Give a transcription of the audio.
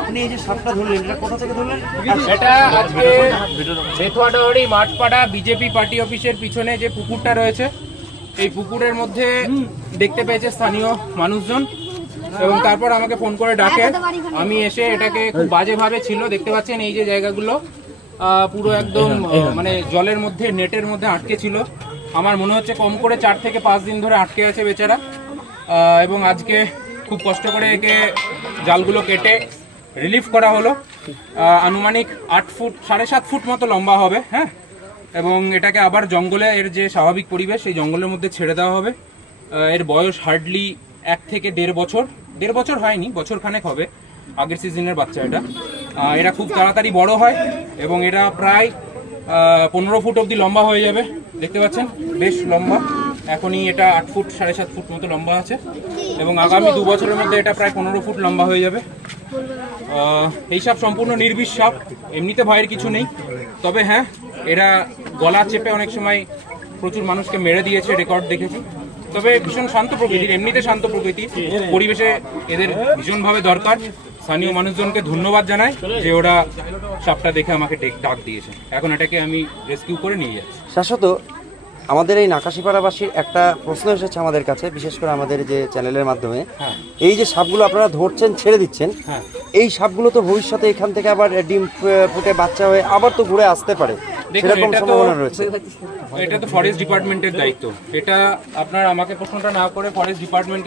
আপনি এই যে সাপটা ধরলেন, এটা কোথা থেকে ধরলেন? এটা আজকে বেথুয়াডাহরি মাঠপাড়া বিজেপি পার্টি অফিসের পিছনে যে পুকুরটা রয়েছে, এই পুকুরের মধ্যে দেখতে পেয়েছে স্থানীয় মানুষজন এবং তারপর আমাকে ফোন করে ডাকে। আমি এসে এটাকে খুব বাজেভাবে ছিল, দেখতে পাচ্ছেন এই যে জায়গাগুলো পুরো একদম মানে জলের মধ্যে, নেটের মধ্যে আটকে ছিল। আমার মনে হচ্ছে কম করে 4 থেকে 5 দিন ধরে আটকে আছে বেচারা। এবং আজকে খুব কষ্ট করে একে জালগুলো কেটে রিলিফ করা হলো। আনুমানিক 8 ফুট 7.5 ফুট মতো লম্বা হবে, হ্যাঁ। এবং এটাকে আবার জঙ্গলে, এর যে স্বাভাবিক পরিবেশ সেই জঙ্গলের মধ্যে ছেড়ে দেওয়া হবে। এর বয়স হার্ডলি 1 থেকে 1.5 বছর, 1.5 বছর হয়নি, বছর খানেক হবে। আগের সিজনের বাচ্চা এটা। এরা খুব তাড়াতাড়ি বড় হয় এবং এরা প্রায় 15 ফুট অবধি লম্বা হয়ে যাবে। দেখতে পাচ্ছেন বেশ লম্বা, এখনই এটা 8 ফুট 7.5 ফুট মতো লম্বা আছে এবং আগামী 2 বছরের মধ্যে এটা প্রায় 15 ফুট লম্বা হয়ে যাবে। এই সাপ সম্পূর্ণ নির্বিষ সাপ, এমনিতে ভয়ের কিছু নেই। তবে হ্যাঁ, এরা গলা চেপে অনেক সময় প্রচুর মানুষকে মেরে দিয়েছে, রেকর্ড দেখেছি। তবে ভীষণ শান্ত প্রকৃতির, এমনিতে শান্ত প্রকৃতি, পরিবেশে এদের ভীষণভাবে দরকার। স্থানীয় মানুষজনকে ধন্যবাদ জানাই যে ওরা সাপটা দেখে আমাকে ডাক দিয়েছে। এখন এটাকে আমি রেস্কিউ করে নিয়ে যাচ্ছি। শাশ্বত, আমাদের এই নাকাশিপাড়াবাসীর একটা প্রশ্ন এসেছে আমাদের কাছে, বিশেষ করে আমাদের যে চ্যানেলের মাধ্যমে। এই যে সাপগুলো আপনারা ধরছেন, ছেড়ে দিচ্ছেন, এই সাপগুলো তো ভবিষ্যতে এখান থেকে আবার ডিম ফুটে বাচ্চা হয়ে আবার তো ঘুরে আসতে পারে, সেরকম সম্ভাবনা রয়েছে। এটা তো ফরেস্ট ডিপার্টমেন্টের দায়িত্ব। এটা আপনার আমাকে প্রশ্নটা না করে ফরেস্ট ডিপার্টমেন্ট